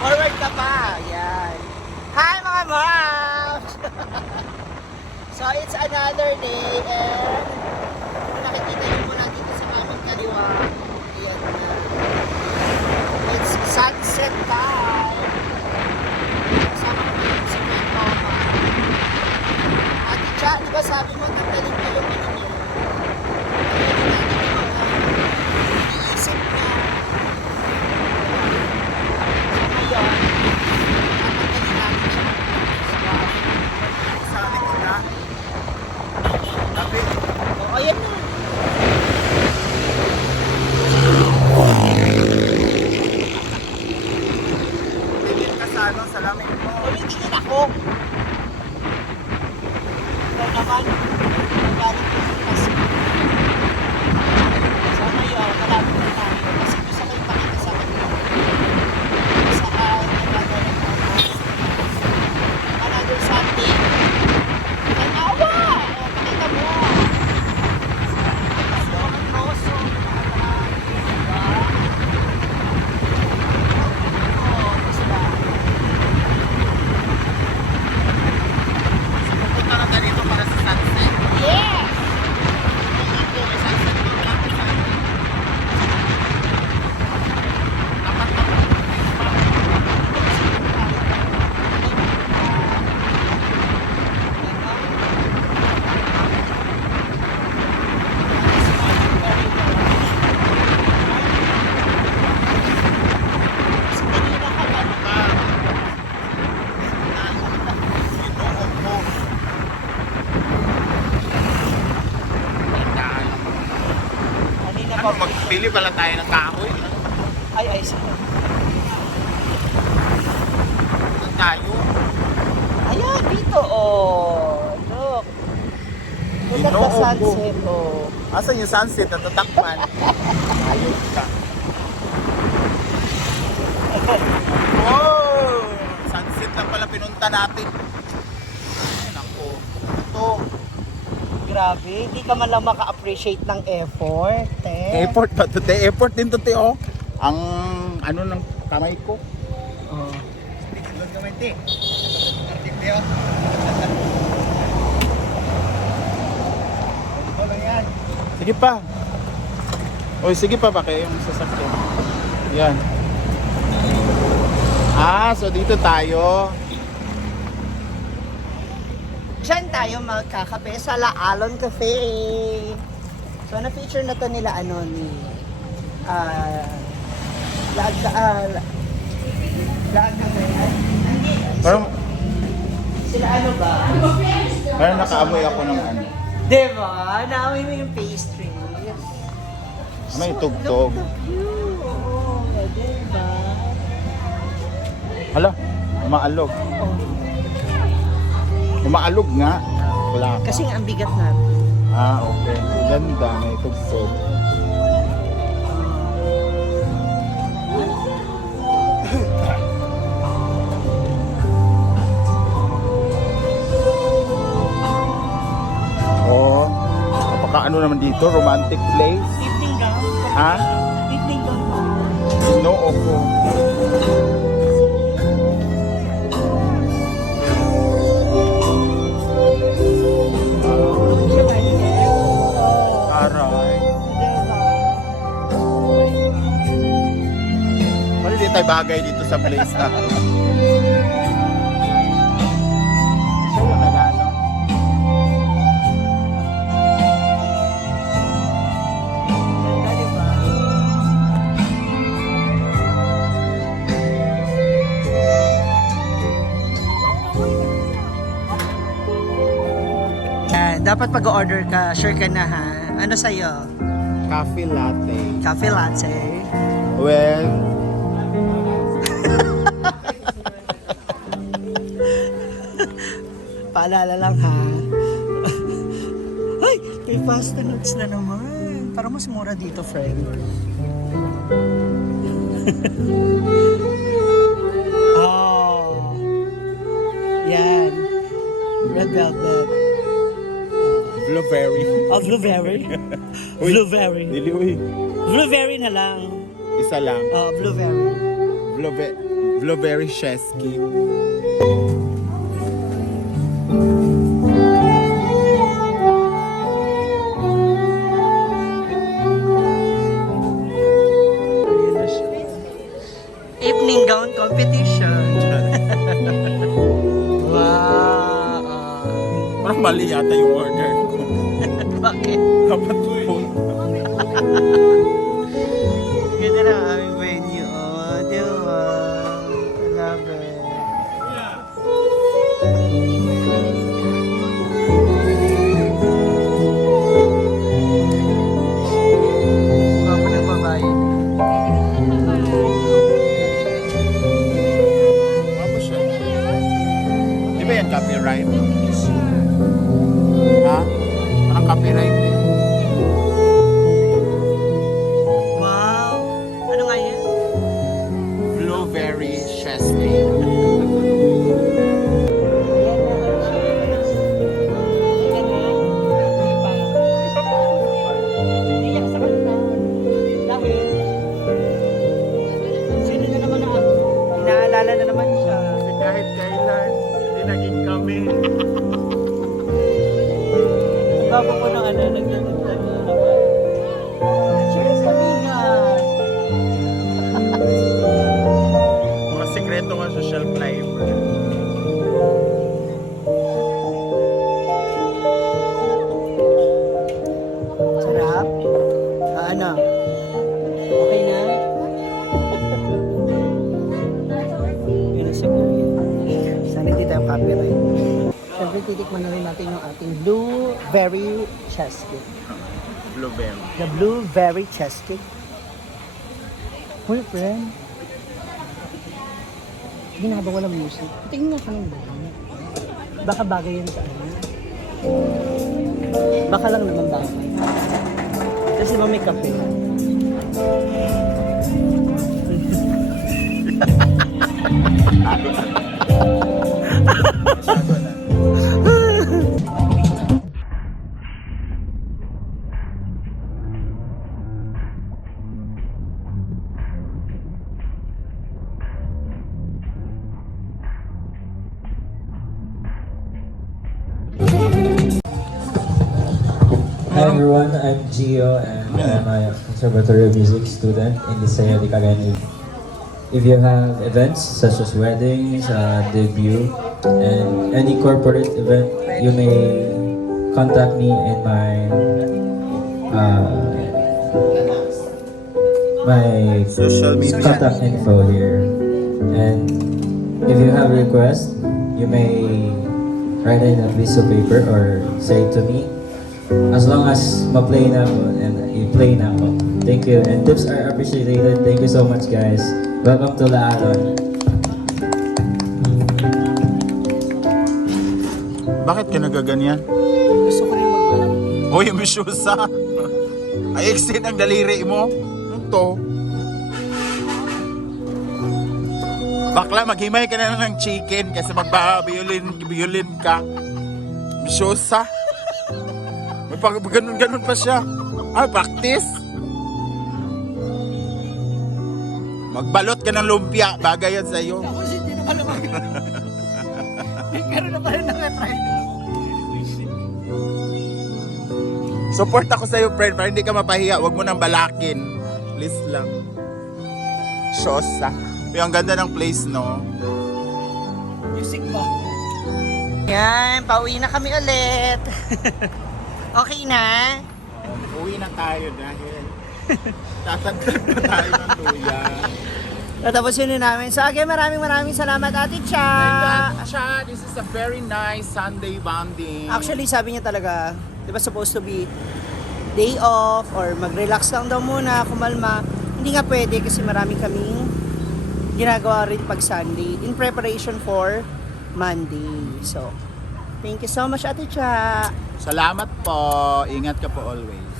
Forward ka pa. Yan. Hi mga moms! So it's another day and kung nakikita nyo muna dito sa aming kaliwa. Ayan na. It's sunset time. Kasama ko yun si Mama. Ate Cha, di ba sabi mo tanggalin ka yung ano niyo? Iisip niya. So ngayon, tatanggalin natin siya. Sa likod na. Tapi, Oh, ayan na. tingin ka sa ano, salamin mo. Tumingin ako. Ikaw naman, nagalit ko sa kasi. So ngayon, malapit na tayo. Kasi gusto ko ipakita sa kanila. Kung saan nagagalit ako. Another Sunday. Ang awa! O, pakita mo. So, ang roso. Diba? Oh, gusto ba? Punta na tayo dito para sa sunset. Yes! Dito, may sunset pa pala. Dapat na. Ano, magpili pala tayo ng kahoy. Ay, sige. Saan tayo? Ayan, dito, oh. Look. Look at the Ginoo ko. sunset, oh. Asan yung sunset? Natatakpan. Ayos ka. Wow! Sunset lang pala pinunta natin. Ay, naku. Ito. Grabe, hindi ka man lang maka-appreciate ng effort, eh. Effort ba ito? Effort din ito, te, oh. Ang ano ng kamay ko. Oh. Doon kamay, te. Te, oh. Ito lang yan. Sige pa. O, sige pa ba kayo yung sasakyan? Yan. Ah, so dito tayo. Diyan tayo magkakape sa La Alon Cafe. So, na-feature na to nila, ano, ni... Laag Cafe. Parang, Sila ano ba? parang nakaamoy ako ng ano. Diba? Naamoy mo yung pastry. May tugtog. Look at the view. Oo, diba? Hala, umaalog. Oh. Umaalog nga. Wala ka. Kasi nga ang bigat natin. Ah, okay. Ganda, may tugtog. Oh, napaka ano naman dito, romantic place. Evening gown? Ha? Evening gown. Ginoo ko. Aray. Pwede di tayo bagay dito sa place na to. Siya yung nagano. Ganda, diba? Dapat pag-order ka, sure ka na ha. Ano sa'yo? Coffee latte. Cafe latte. Well, Paalala lang ha. Ay! May fast notes na naman. Para mas mura dito, friend. Oh. Yan. Red velvet. blueberry. Oh, blueberry. Uy, Blueberry. Dili, uy. Blueberry na lang. Isa lang. Oh, blueberry. Blueberry. Blueberry Chesky. Evening gown competition. Wow. Parang mali yata yung order ko. Bakit? Dapat po. Ganda na ang aming venue. Oh, diba? I love it. Gwapo ng babae. Ano siya? Di ba yan copyright? Ha? Parang copyright eh. Wow! Ano nga yan? Blueberry Chesky. Sino na naman ang inaalala na naman siya? Kasi kahit kailan, hindi naging kami. Bago ko ng ano, nagtatagtag na naman. Cheers, amigas! Mga sekreto nga sa shelf life. Sarap? Ano? Okay na? Yun ang kuya. Sana hindi tayo copyright. Siyempre titikman na rin natin yung ating blueberry chess cake. Blueberry. The blueberry chess cake. Uy, friend. Ginagawa ng music. Tingnan ka ng bagay. Baka bagay yan sa ano. Baka lang naman bagay. Kasi ba may kape? Masyado na. Hi everyone, I'm Gio and I'm a Conservatory of Music student in Liceo de Cagayan. If you have events such as weddings, debut, and any corporate event, you may contact me in my Social media. contact info here. And if you have requests, you may write in a piece of paper or say to me. As long as ma-play na ako and i-play na ako. Thank you. And tips are appreciated. Thank you so much, guys. Welcome to Laalon. Bakit ka nagaganyan? Gusto ko rin mag-vlog. Hoy, may shoes ah. Ay, extend ang daliri mo. Ano to? Bakla, maghimay ka na lang ng chicken kasi magba-violin ka. May shoes ah. May ganun pa siya. Ay, practice. Magbalot ka ng lumpia. Bagay yan sa'yo. Ako hindi na pala mag... Meron na pala nakatry. Support ako sa'yo, friend, para hindi ka mapahiya. Huwag mo nang balakin. Please lang. Shosa. Yung ang ganda ng place, no? Music ba? Yan, pauwi na kami ulit. Okay na? Uwi na tayo dahil tatagdag na tayo ng luya. Tatapusin na namin. So again, maraming salamat, Ate Cha. Cha, this is a very nice Sunday bonding. Actually, sabi niya talaga, di ba supposed to be day off or mag-relax lang daw muna, kumalma. Hindi nga pwede kasi marami kaming ginagawa rin pag Sunday in preparation for Monday. So, thank you so much, Ate Cha. Salamat po. Ingat ka po always.